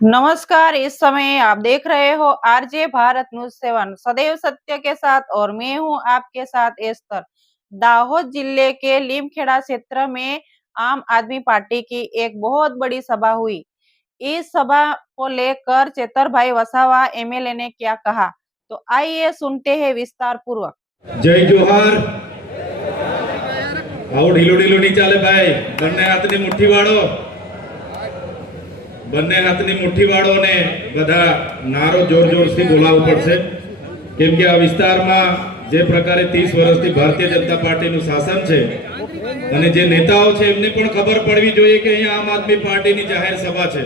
नमस्कार। इस समय आप देख रहे हो आरजे भारत न्यूज 7 सदैव सत्य के साथ और मैं हूं आपके साथ एस्तर। दाहोद जिले के लीमखेड़ा क्षेत्र में आम आदमी पार्टी की एक बहुत बड़ी सभा हुई। इस सभा को लेकर चेतर भाई वसावा एमएलए ने क्या कहा, तो आइए सुनते हैं विस्तार पूर्वक। जय जोहार। आओ ढीलो ढीलो नहीं चाले भाई, બંને હાથની મુઠ્ઠી વાળો, બંને હાથની મુઠ્ઠી વાળો ને બધા નારો જોર જોરથી બોલાવવો પડશે, કેમ કે આ વિસ્તારમાં જે પ્રકારે 30 વર્ષથી ભારતીય જનતા પાર્ટીનું શાસન છે અને જે નેતાઓ છે એમને પણ ખબર પડવી જોઈએ કે અહીંયા આમ આદમી પાર્ટીની જાહેર સભા છે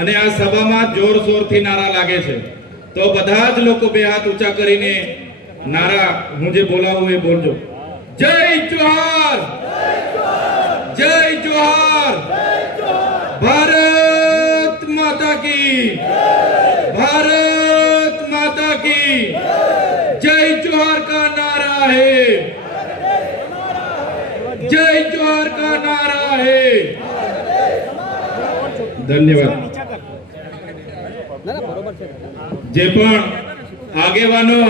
અને આ સભામાં જોર જોરથી નારા લાગે છે, તો બધા જ લોકો બે હાથ ઊંચા કરીને नारा मुझे बोलावो એ બોલજો। जय जोहार, जय जोहार, भारत माता की, भारत माता की जय जोहार का नारा है, जय जोहार का नारा है। धन्यवाद। जे पण આગેવાનો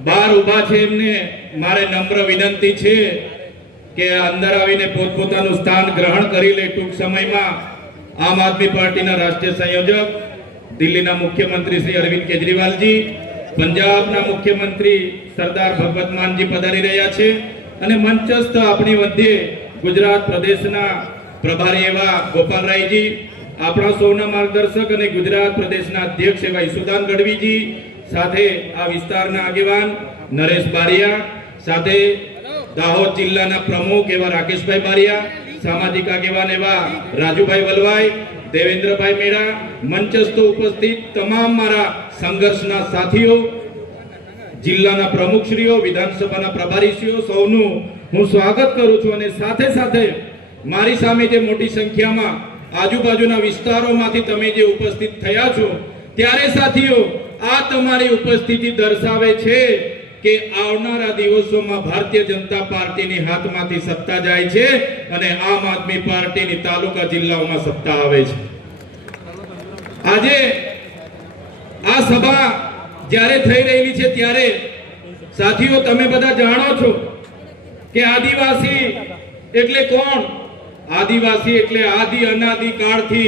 बार उभा छे एमने मारे नम्र विनंती छे के अंदर आवीने पोतपोतानुं स्थान ग्रहण करी ले। टूंक समयमां आम आदमी पार्टीना राष्ट्रीय संयोजक, दिल्लीना मुख्यमंत्री श्री अरविंद केजरीवाल जी, पंजाबना मुख्यमंत्री सरदार भगवत मान जी पधारी रह्या छे अने मंचस्थ आपणी मध्य गुजरात प्रदेशना प्रभारी एवा गोपालराय जी, आपणा सौना मार्गदर्शक अने गुजरात प्रदेशना अध्यक्ष एवा ईसुदान गढ़वी जी, साथे आ विस्तारना आगेवान नरेश बारिया, साथे दाहोद जिल्लाना प्रमुख एवा राकेशभाई बारिया, सामाजिक आगेवान एवा राजूभाई वलवाई, देवेंद्रभाई मेड़ा, मंचस्थ उपस्थित तमाम मारा संघर्षना साथीओ, जिल्लाना प्रमुखश्रीओ, विधानसभाना प्रभारीश्रीओ, सौनु हूँ स्वागत करूं छुं अने साथे साथे मारी सामे जे मोटी संख्यामां आजुबाजुना विस्तारोमांथी तमे जे उपस्थित थया छो त्यारे साथीओ आ तमारी उपस्थिति दर्शावे छे के आवनारा दिवसोमां भारतीय जनता पार्टीनी हाथमांथी सत्ता जाय छे अने आम आदमी पार्टीनी तालुका जिल्लाओमां सत्ता आवे छे। आजे आ सभा ज्यारे थई रहेली छे त्यारे साथीओ तमे बधा जाणो छो के आदिवासी एटले कोण? आदिवासी एटले आदि अनादि काळथी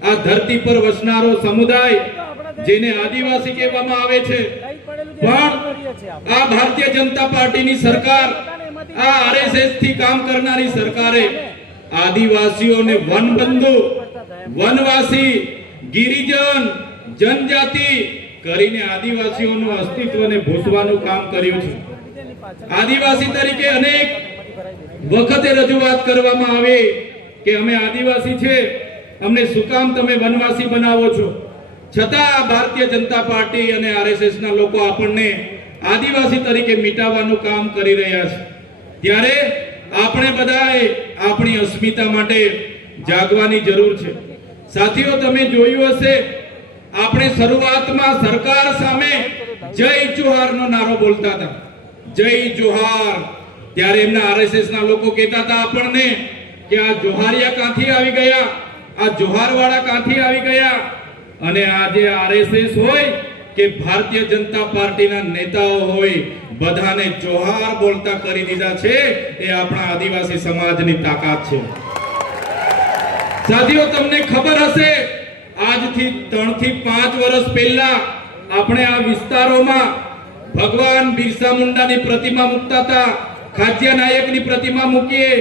आ धरती पर वसनारो समुदाय जेने आदिवासी कहेवामां आवे छे। पण आ भारतीय जनता पार्टीनी सरकार, आ आरएसएस थी काम करनारी सरकारे आदिवासीओने वनबंधु, वनवासी, गिरिजन, जनजाति करीने आदिवासीओनुं अस्तित्वने भूसवानुं काम कर्युं छे। आदिवासी तरीके अनेक वखते रजूआत करवामां आवे के अमे आदिवासी छे, अमने शुं काम तमे वनवासी बनावो छो, छता भारतीय जनता पार्टी अने आरएसएस ना लोको आपणने आदिवासी तरीके मीटावानुं काम करी रह्या छे। त्यारे आपणे बधाए आपणी अस्मिता माटे जागवानी जरूर छे। साथीओ तमे जोयुं हशे आपणे शरूआतमां सरकार सामे जय जोहारनो नारो बोलता था, जय जोहार। त्यारे एमना आरएसएस ना लोको कहेता था आपणने के आ जोहारिया कांथी आवी गया, आ जोहारवाळा कांथी आवी गया। अने आजे आरएसएस होय के भारतीय जनता पार्टीना नेताओ होय बधाने जोहार बोलता करी दीधा छे। ए आपणा आदिवासी समाजनी ताकात छे। साथीओ तमने खबर हशे आजथी 3 થી 5 વર્ષ પહેલા આપણે આ વિસ્તારોમાં ભગવાન બિરસા મુંડાની પ્રતિમા મૂકતા હતા, ખાદ્ય નાયકની પ્રતિમા મૂકીએ,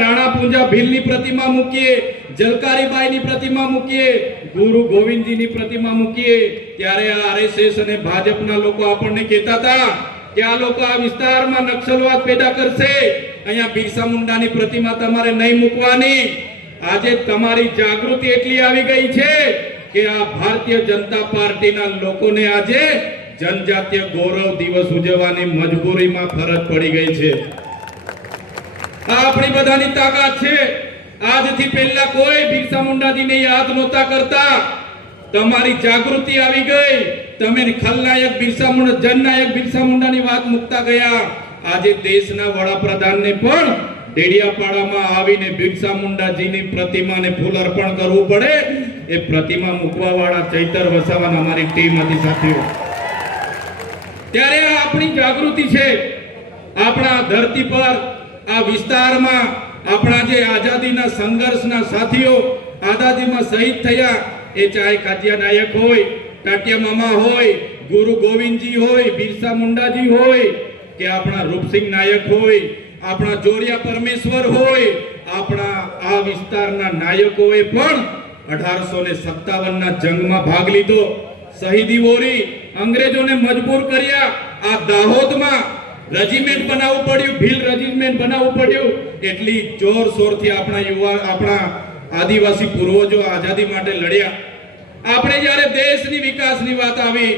રાણા પૂંજા ભીલની પ્રતિમા મૂકીએ, જલકારીબાઈની પ્રતિમા મૂકીએ, ગુરુ ગોવિંદજીની પ્રતિમા મૂકીએ, ત્યારે આ આરએસએસ અને ભાજપના લોકો આપણને કહેતા હતા કે આ લોકો આ વિસ્તારમાં નક્સલવાદ પેદા કરશે, અહીંયા બિરસા મુંડાની પ્રતિમા તમારે નહીં મૂકવાની। આજે તમારી જાગૃતિ એટલી આવી ગઈ છે કે આ ભારતીય जनता પાર્ટીના લોકોને આજે जनजातीय गौरव दिवस उजवવાની મજબૂરીમાં ફરજ પડી ગઈ છે। આ આપણી બધાની તાકાત છે। આજથી પહેલા કોઈ બિરસા મુંડાજીને યાદ નહોતા કરતા, તમારી જાગૃતિ આવી ગઈ, તમે ખલનાયક બિરસા મુંડા, जननायक બિરસા મુંડાની વાત મુકતા ગયા। આજે દેશના વડાપ્રધાનને પણ ડેડિયાપાડામાં આવીને બિરસા મુંડાજીની પ્રતિમાને ફૂલ અર્પણ કરવું પડે, એ પ્રતિમા મૂકવા વાળા ચૈતર વસાવાના અમારી ટીમ હતી સાથીઓ. ત્યારે આ આપણી જાગૃતિ છે. આપણા ધરતી પર આ વિસ્તારમાં આપણા જે આઝાદીના સંઘર્ષના સાથીઓ આઝાદીમાં શહીદ થયા, એ ચાહે કાજિયા નાયક હોય, ટાટિયા મામા હોય, ગુરુ ગોવિંદજી હોય, બિરસા મુંડાજી હોય કે આપણા રૂપસિંહ નાયક હોય, આપણા જોરિયા પરમેશ્વર હોય, આપણા આ વિસ્તારના નાયકોએ પણ 1857 ના જંગમાં ભાગ લીધો, શહીદી વોરી, અંગ્રેજોને મજબૂર કર્યા. આ દાહોદમાં રેજિમેન્ટ બનાવવું પડ્યું, ભીલ રેજિમેન્ટ બનાવવું પડ્યું. એટલી જોરશોરથી આપણા આદિવાસી પૂર્વજો આઝાદી માટે લડ્યા. આપણે જ્યારે દેશની વિકાસની વાત આવી,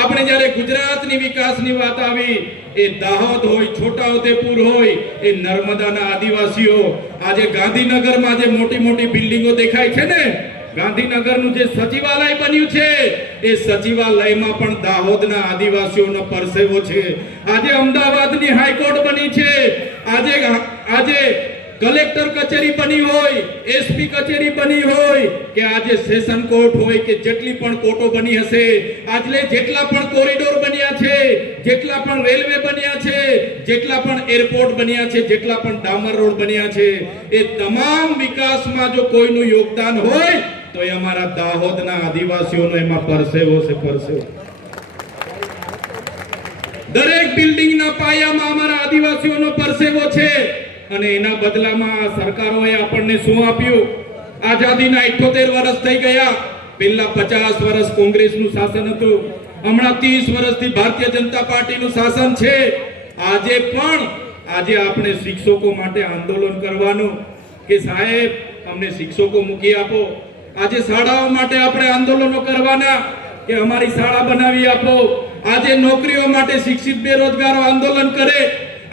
આપણે જ્યારે ગુજરાતની વિકાસની વાત આવી, એ દાહોદ હોય, છોટાઉદેપુર હોય, એ નર્મદાના આદિવાસીઓ આજે ગાંધીનગરમાં જે મોટી મોટી બિલ્ડિંગો દેખાય છે ને, ગાંધીનગરનું જે સચિવાલય બન્યું છે, એ સચિવાલયમાં પણ દાહોદના આદિવાસીઓનો પરસેવો છે. આજે અમદાવાદની હાઈકોર્ટ બની છે, આજે કલેક્ટર કચેરી બની હોય, એસપી કચેરી બની હોય કે આજે સેશન કોર્ટ હોય કે જેટલી પણ કોર્ટો બની હશે, આજે જેટલા પણ કોરિડોર બન્યા છે, જેટલા પણ રેલવે બન્યા છે, જેટલા પણ એરપોર્ટ બન્યા છે, જેટલા પણ ડામર રોડ બન્યા છે, એ તમામ વિકાસમાં જો કોઈનું યોગદાન હોય તો એ અમારા દાહોદના આદિવાસીઓનો એમાં પરસેવો છે, પરસેવો. દરેક બિલ્ડિંગના પાયામાં અમારા આદિવાસીઓનો પરસેવો છે. અને એના બદલામાં સરકારોએ આપણને શું આપ્યું? આઝાદીના 78 વર્ષ થઈ ગયા. પહેલા 50 વર્ષ કોંગ્રેસનું શાસન હતું, હમણાં 30 વર્ષથી ભારતીય જનતા પાર્ટીનું શાસન છે. આજે આપણે શિક્ષકો માટે આંદોલન કરવાનું કે સાહેબ અમને શિક્ષકો મૂકી આપો. આજે શાળાઓ માટે આપણે આંદોલનો કરવાના કે અમારી શાળા બનાવી આપો. આજે નોકરીઓ માટે શિક્ષિત બેરોજગારો આંદોલન કરે,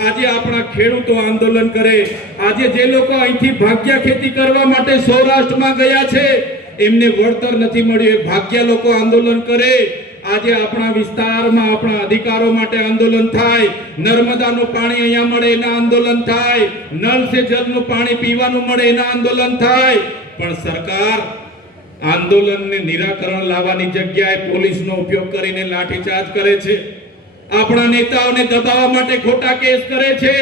આજે આપણા ખેડૂતો આંદોલન કરે. આજે જે લોકો અહીંથી ભાગ્યા ખેતી કરવા માટે સૌરાષ્ટ્રમાં ગયા છે, એમને વળતર નથી મળ્યું, એ ભાગ્યા લોકો આંદોલન કરે. આજે આપણા વિસ્તારમાં આપણા અધિકારો માટે આંદોલન થાય, નર્મદાનું પાણી અહીંયા મળે એના આંદોલન થાય, નળ સે જલનું પાણી પીવાનું મળે એના આંદોલન થાય. પણ સરકાર આંદોલનને નિરાકરણ લાવવાની જગ્યાએ પોલીસનો ઉપયોગ કરીને લાઠીચાર્જ કરે છે, આપણા નેતાઓને દબાવવા માટે ખોટા કેસ કરે છે.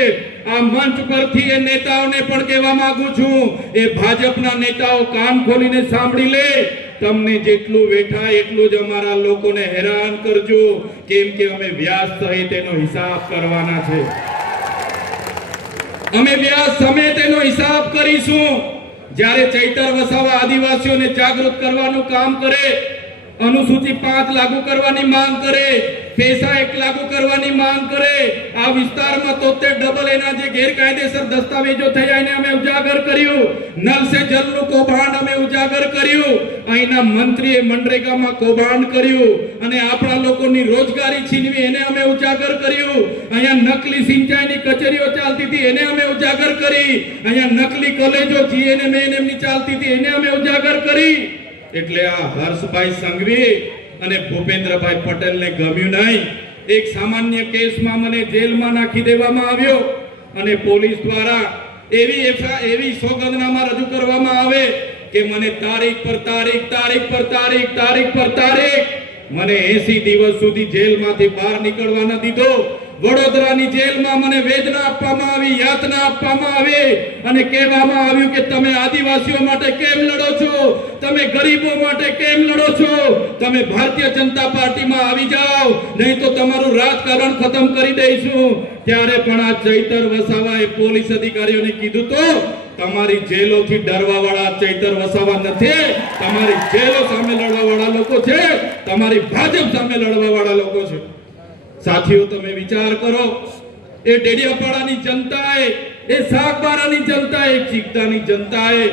આ મંચ પરથી એ નેતાઓને પણ કહેવા માંગુ છું, એ ભાજપના નેતાઓ કાન ખોલીને સાંભળી લે. તમને જેટલું વેઠાય એટલું જ અમારા લોકોને હેરાન કરજો, કેમ કે અમે વ્યાજ સહિત એનો હિસાબ કરવાના છે. અમે વ્યાજ સમેત એનો હિસાબ કરીશું. જ્યારે ચૈતર વસાવા આદિવાસીઓને જાગૃત કરવાનું કામ કરે, અનુસૂચિ 5 લાગુ કરવાની માંગ કરે, પૈસા 1 લાગુ કરવાની માંગ કરે, આ વિસ્તારમાં 73 એના જે ગેરકાયદેસર દસ્તાવેજો થયા એને અમે ઉજાગર કર્યું, નલ સે જલનું કૌભાંડ અમે ઉજાગર કર્યું, અહીંના મંત્રીએ મનરેગામાં કૌભાંડ કર્યું અને આપણા લોકોની રોજગારી છીનવી એને અમે ઉજાગર કર્યું, અહીંયા નકલી સિંચાઈની કચેરીઓ ચાલતી હતી એને અમે ઉજાગર કરી, અહીંયા નકલી કોલેજો જીએનએમ એમની ચાલતી હતી એને અમે ઉજાગર કરી. એટલે આ હર્ષભાઈ સંઘવી અને ભૂપેન્દ્રભાઈ પટેલને ગમ્યું નહીં. એક સામાન્ય કેસમાં મને જેલમાં નાખી દેવામાં આવ્યો અને પોલીસ દ્વારા એવી સોગંદનામા રજૂ કરવામાં આવે કે મને તારીખ પર તારીખ મને 80 દિવસ સુધી જેલમાંથી બહાર નીકળવા ન દીધો. વડોદરાની જેલમાં મને વેદના આપવામાં આવી, યાતના આપવામાં આવી અને કહેવામાં આવ્યું કે તમે આદિવાસીઓ માટે કેમ લડો છો, તમે ગરીબો માટે કેમ લડો છો, તમે ભારતીય જનતા પાર્ટીમાં આવી જાઓ, નહીં તો તમારું રાજકારણ ખતમ કરી દઈશું. ત્યારે પણ આ ચૈતર વસાવાએ પોલીસ અધિકારીઓને કીધું તો તમારી જેલોથી ડરવા વાળા ચૈતર વસાવા નથી, તમારી જેલો સામે લડવા વાળા લોકો છે, તમારી ભાજપ સામે લડવા વાળા લોકો છે. સાથીઓ તમે વિચાર કરો, એ ડેડિયાપાડાની જનતાએ, એ સાગબારાની જનતાએ, ચીકદાની જનતાએ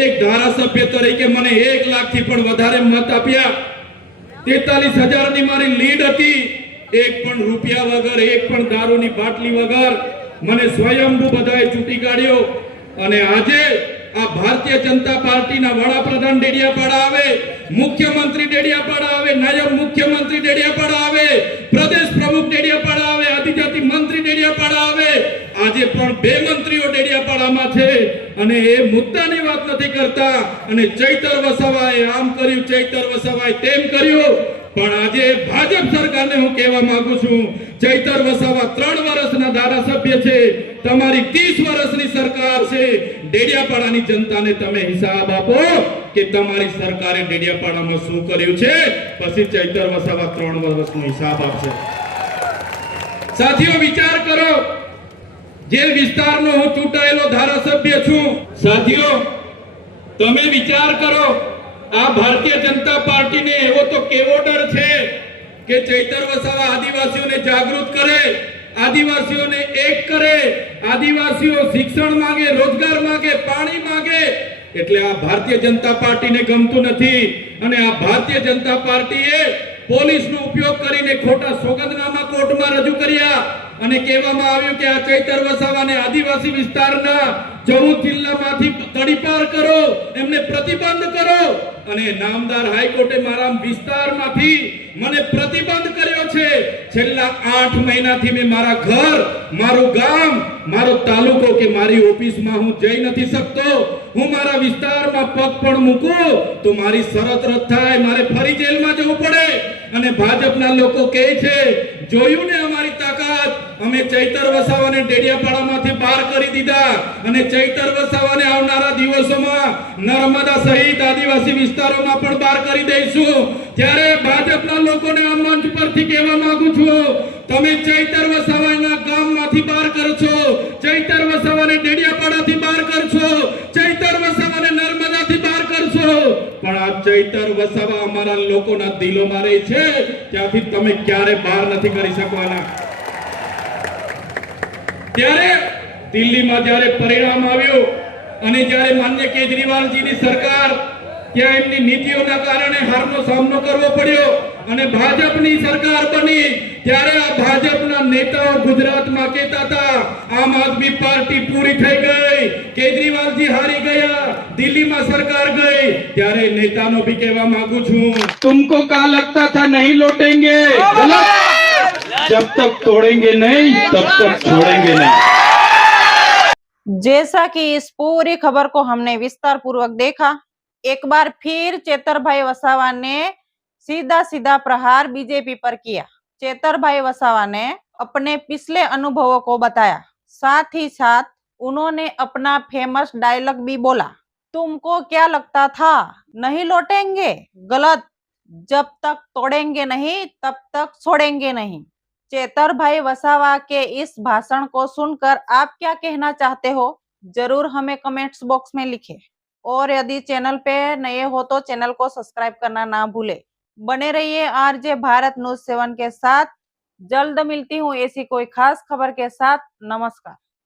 એક ધારાસભ્ય તરીકે મને 1 લાખથી પણ વધારે મત આપ્યા. 43,000 ની મારી લીડ હતી. 1 પણ રૂપિયા વગર, 1 પણ દારૂની બાટલી વગર મને સ્વયંભૂ બધાએ ચૂંટી કાઢ્યો. અને આજે આ ભારતીય જનતા પાર્ટીના વડાપ્રધાન ડેડિયાપાડા આવે, મુખ્યમંત્રી ડેડિયાપાડા આવે, નાયબ મુખ્યમંત્રી ડેડિયાપાડા આવે, પ્રદેશ પ્રમુખ ડેડિયાપાડા આવે, આદિજાતિ મંત્રી ડેડિયાપાડા આવે. આજે પણ 2 મંત્રીઓ ડેડિયાપાડામાં છે અને એ મુદ્દાની વાત નથી કરતા અને ચૈતર વસાવાએ આમ કર્યું, ચૈતર વસાવાએ તેમ કર્યું. પણ આજે ભાજપ સરકારને હું કહેવા માંગુ છું, ચૈતર વસાવા 3 વર્ષના ધારાસભ્ય છે, તમારી 30 વર્ષની સરકાર છે. ડેડિયાપાડાની જનતાને તમે હિસાબ આપો કે તમારી સરકારે ડેડિયાપાડામાં શું કર્યું છે, પછી ચૈતર વસાવા 3 વર્ષનો હિસાબ આપશે. સાથીઓ, વિચાર કરો, જે વિસ્તારનો હું ચૂંટાયેલો ધારાસભ્ય છું, સાથીઓ તમે વિચાર કરો, આ ભારતીય જનતા પાર્ટીને એવો તો કેવો ડર છે કે ચૈતર વસાવા આદિવાસીઓને જાગૃત કરે, આદિવાસીઓને એક કરે, આદિવાસીઓ શિક્ષણ માંગે, રોજગાર માંગે, પાણી માંગે. એટલે આ ભારતીય જનતા પાર્ટીને ગમતું નથી અને આ ભારતીય જનતા પાર્ટીએ પોલીસનો ઉપયોગ કરીને ખોટા સોગંદનામા કોર્ટમાં રજૂ કર્યા અને કહેવામાં આવ્યું કે આ ચૈતર વસાવાને આદિવાસી વિસ્તારના 14 જિલ્લામાંથી તડીપાર કરો, એમને પ્રતિબંધ કરો. અને નામદાર હાઈકોર્ટે મારા વિસ્તારમાંથી મને પ્રતિબંધ કર્યો છે. છેલ્લા 8 મહિનાથી મેં મારા ઘર, મારું ગામ, મારો તાલુકો કે મારી ઓફિસમાં હું જઈ નથી શકતો. હું મારા વિસ્તારમાં પગ પણ મૂકું તો મારી શરત રદ થાય, મારે ફરી જેલમાં જવું પડે. અને ભાજપના લોકો કહે છે, જોયું ને અમારી તાકાત, અમે ચૈતર વસાવાને ડેડિયાપાડામાંથી બહાર કરી દીધા અને ચૈતર વસાવાને આવનારા દિવસોમાં નર્મદા સહિત આદિવાસી વિસ્તારોમાં પણ બહાર કરી દઈશું. ત્યારે ભાજપના લોકોને આ મંચ પરથી કહેવા માંગુ છું, તમે ચૈતર વસાવાના ગામમાંથી બહાર કરશો, ચૈતર વસાવાને ડેડિયાપાડાથી બહાર કરશો, ચૈતર વસાવાને નર્મદાથી બહાર કરશો, પણ આ ચૈતર વસાવા અમારા લોકોના દિલોમાં રહે છે, ત્યાંથી તમે ક્યારે બહાર નથી કરી શકવાના. ત્યારે દિલ્હીમાં જ્યારે પરિણામ આવ્યું અને જ્યારે માન્ય કેજરીવાલજીની સરકાર, ત્યાં એમની નીતિઓના કારણે હારનો સામનો કરવો પડ્યો અને ભાજપની સરકાર બની, ત્યારે આ ભાજપના નેતાઓ ગુજરાતમાં કહેતા હતા આમ આદમી પાર્ટી પૂરી થઈ ગઈ, કેજરીવાલજી હારી ગયા, દિલ્હીમાં સરકાર ગઈ. ત્યારે નેતાનો ભી કહેવા માંગુ છું, तुमको कहाँ लगता था नहीं लौटेंगे, गलत. जब तक तोड़ेंगे नहीं तब तक छोड़ेंगे नहीं. जैसा कि इस पूरी खबर को हमने विस्तार पूर्वक देखा, एक बार फिर चेतरभाई वसावा ने सीधा सीधा प्रहार बीजेपी पर किया. चेतरभाई वसावा ने अपने पिछले अनुभवों को बताया, साथ ही साथ उन्होंने अपना फेमस डायलॉग भी बोला, तुमको क्या लगता था नहीं लौटेंगे, गलत. जब तक तोड़ेंगे नहीं तब तक छोड़ेंगे नहीं. चेतरभाई वसावा के इस भाषण को सुनकर आप क्या कहना चाहते हो, जरूर हमें कमेंट्स बॉक्स में लिखें. और यदि चैनल पे नए हो तो चैनल को सब्सक्राइब करना ना भूले. बने रहिए आरजे भारत न्यूज 7 के साथ. जल्द मिलती हूँ ऐसी कोई खास खबर के साथ. नमस्कार.